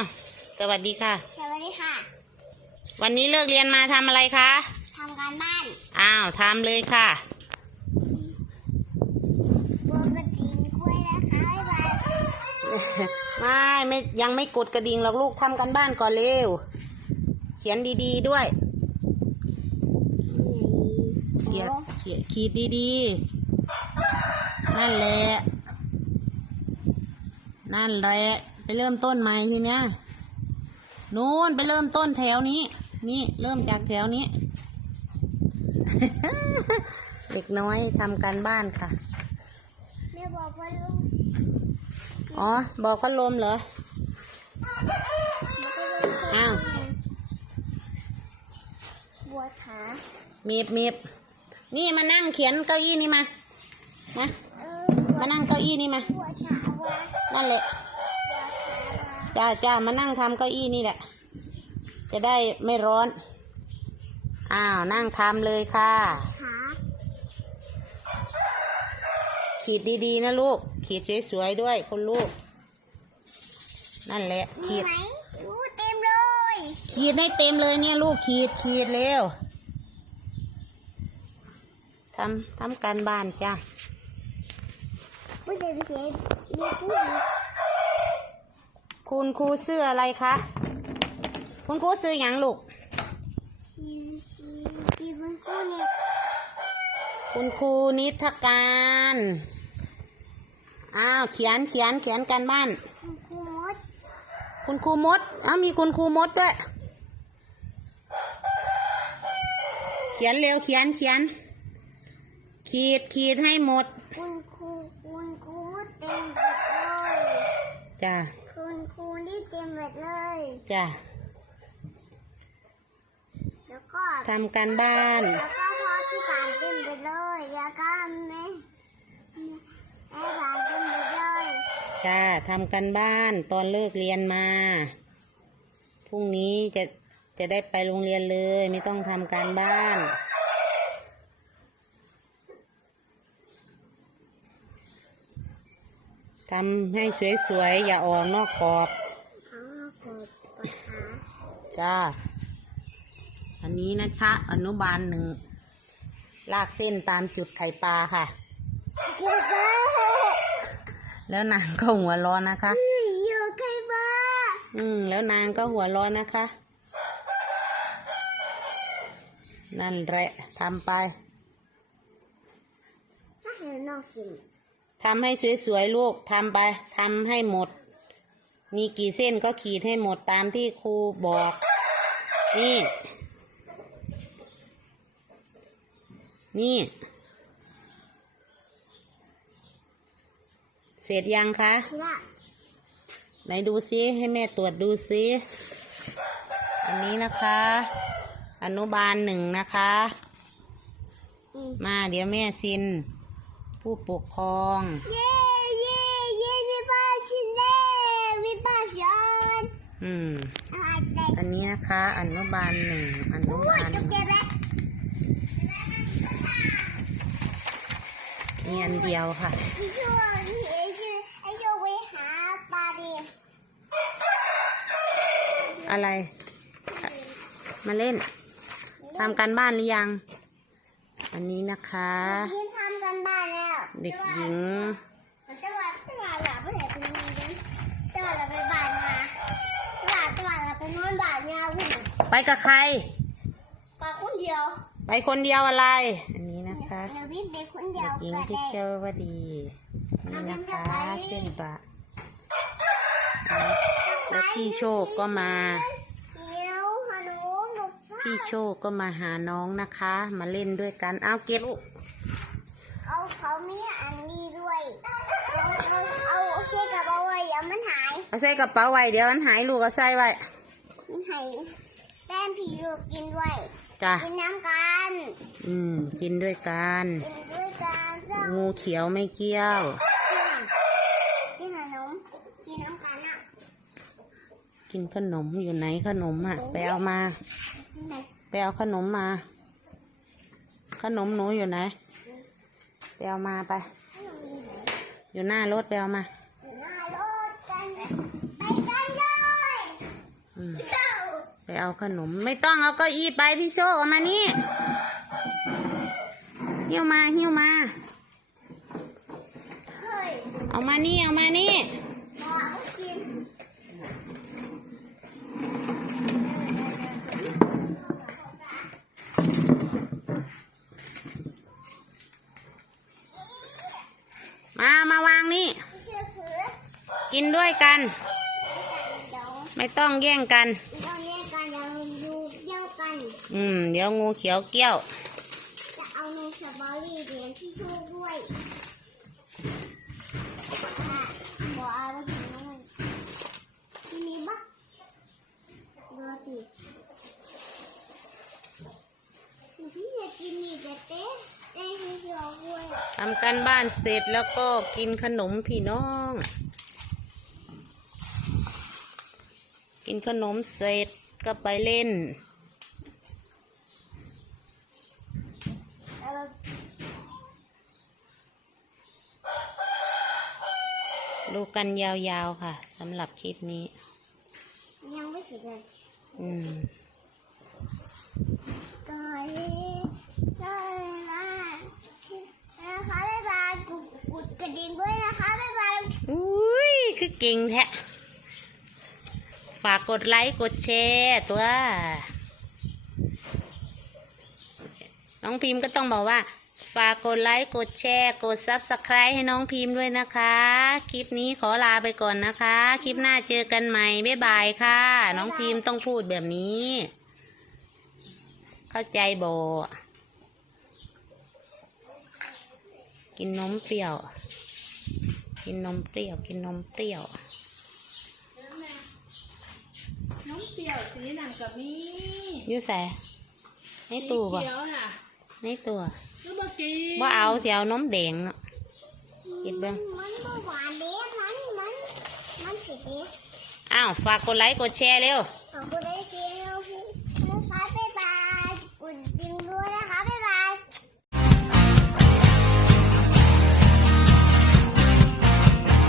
าวสวัสดีค่ะ สวัสดีค่ะ วันนี้เลิกเรียนมาทำอะไรคะทำการบ้าน อ้าวทำเลยค่ะบัวกระดิ่งกล้วยนะคะบ๊ายบายไม่ไม่ยังไม่กดกระดิ่งหรอกลูกทำกันบ้านก่อนเร็ว เขียนดีๆด้วย เขียนเขียนขีดดีๆ นั่นแหละ นั่นแหละไป เริ่มต้นใหม่ทีเนี้ยนู้นไปเริ่มต้นแถวนี้ นี่เริ่มจากแถวนี้ เด็กน้อยทำการบ้านค่ะแม่บอกว่าลูกอ๋อ บอกพัดลมเหรอ อ้าวบัวขามีบมีบนี่มานั่งเขียนเก้าอี้นี่มา มาเออมานั่งเก้าอี้นี่มาบัวขาบัวนั่นแหละบัวขาบัว จ้าจ้ามานั่งทำเก้าอี้นี่แหละ จะได้ไม่ร้อน อ้าว นั่งทำเลยค่ะ ขาขีดดีๆ นะลูก ขีดสวยๆด้วยคุณลูก นั่นแหละ มีขีด ไหมอู้เต็มเลยขีดให้เต็มเลยเนี่ย ลูกขีดขีดเร็วทำทำการบ้านจ้าผู้เด็กเสียมีผู้หญิง คุณครูชื่ออะไรคะ คุณครูชื่อหยังลูกชีชีชีคุณครูเนี่ยคุณครูนิทการ อ้าว เขียนเขียนเขียนการบ้าน คุณครูมดคุณครูมดอ้าวมีคุณครูมดด้วย เขียนเร็วเขียนเขียน ขีดขีดให้หมด คุณครูคุณครูมดเต็มหมดเลยจ้าคุณครูนี่ เต็มหมดเลยจ้าแล้วก็ทำการบ้าน แล้วก็พ่อที่บ้านเต็มไปเลยแล้วก็แม่แม่บ้านเต็มไปเลยจ้าทำกันบ้านตอนเลิกเรียนมาพรุ่งนี้จะจะได้ไปโรงเรียนเลย ไม่ต้องทำการบ้านทำให้สวยๆ อย่าออกนอกกรอบ เอากดกดขา จ้า อันนี้นะคะ อนุบาลหนึ่ง ลากเส้นตามจุดไข่ปลาค่ะเจ้าบ้าแล้วนางก็หัวเร้อนนะคะอยู่ใครบ้าอืม แล้วนางก็หัวเร้อนนะคะ นั่นแหละทำไปถ้าเห็นน้องสิมทำให้สวยๆลูกทำไปทำให้หมด มีกี่เส้นก็ขีดให้หมดตามที่ครูบอก นี่ นี่ เสร็จยังคะเชื่อไหนดูซิให้แม่ตรวจดูซิอันนี้นะคะ อนุบาลหนึ่งนะคะอืมมาเดี๋ยวแม่ซิน ผู้ปกครองเอืมอะไรเด็กอันนี้นะคะ อนุบาลหนึ่งอนุอู้บาลตุ๊กแกไหมมีอันเดียวค่ะพี่ช่วยพี่ไอช่วยไอช่วยไปหาปลาดิอะไร มาเล่นทำการบ้านหรือยัง อันนี้นะคะยิ้มทำกันบ้านแล้วเด็กหญิง แต่ว่าแต่ว่าเราไม่ได้เป็นแต่ว่าเราไปบ้านมาแต่ว่าแต่ว่าเราไปนอนบ้านยาวุ่น ไปกับใคร ปาคนเดียวไปคนเดียวอะไร อันนี้นะคะเดี๋ยวพี่เป็นคนเดีเด็ยวกหญิงก็พิได้เชอร์วดีนี่นะคะเส้นปะแล้วพี่โชคก็มา เดี๋ยวหาหนูหนูพี่โชคก็มาหาน้องนะคะ มาเล่นด้วยกันเอาเก็บลูกเขาเขามีอันนี้ด้วยเอาเอาเอาเสื้อกระเป๋าไว้เดี๋ยวมันหายเอาใส่กระเป๋าไว้เดี๋ยวมันหายลูกเอาใส่ไว้มันหาย แป้งผีลูกกินด้วยจ้ะกินน้ำกันอืม กินด้วยกันกินด้วยกันเจ้างูเขียวไม่เกี้ยว กินขนมกินน้ำกันอะกินขนมอยู่ไหนขนมอะไปเอามาไหนไปเอาขนมมา ขนมหนูอยู่ไหนไปเอามาไป อยู่หน้ารถไปเอามาหน้ารถกันไปกันเลยอืม เจ้าไปเอาขนม ไม่ต้องเอาเก้าอี้ไปพี่โชคเอามานี่หิ้วมาหิ้วมา เอามานี่ เอามานี่มาก็กินมาวางนี่ กินด้วยกัน ไม่ต้องแย่งกัน เราเรียกกันเราดูเยี่ยวกัน อืม เดี๋ยวงูเขียวเกี้ยว จะเอานมสตรอเบอรี่เลี้ยงที่ชูด้วยอะบอกเอาไปถึงนู่นที่นี่ปะดูสิพี่อยากกินนี่แต่เต้เต้ที่เชียวด้วยทำกันบ้านเสร็จแล้วก็กินขนมพี่น้อง กินขนมเสร็จก็ไปเล่น แล้วเรา ดูกันยาวๆค่ะสำหรับคลิปนี้ ยังไม่เสร็จเลย อืมก่อนเลยก่อนเลยนะนะคะบ๊ายบายกดกดกระดิ่งด้วยนะคะบ๊ายบายอุ้ยคือเก่งแท้ ฝากกดไลค์ กดแชร์ตัว น้องพิมพ์ก็ต้องบอกว่า ฝากกดไลค์ กดแชร์ กดซับสไครต์ให้น้องพิมพ์ด้วยนะคะ คลิปนี้ขอลาไปก่อนนะคะ คลิปหน้าเจอกันใหม่ บ๊ายบายค่ะ น้องพิมพ์ต้องพูดแบบนี้ เข้าใจบอกินนมเปรี้ยว กินนมเปรี้ยว กินนมเปรี้ยว น้องเปรี้ยวสีนั่นกับนี่อยูใส่ในตู้บ่เขียวน่ะ ในตัวว่าเอาสิเอาน้ำแดงเนาะกินเบ้งานอ้าวฝากกดไลค์กดแชร์เร็วฝากกดไลค์แชร์เร็วบ๊ายบายกดดิ้งด้วยนะคะ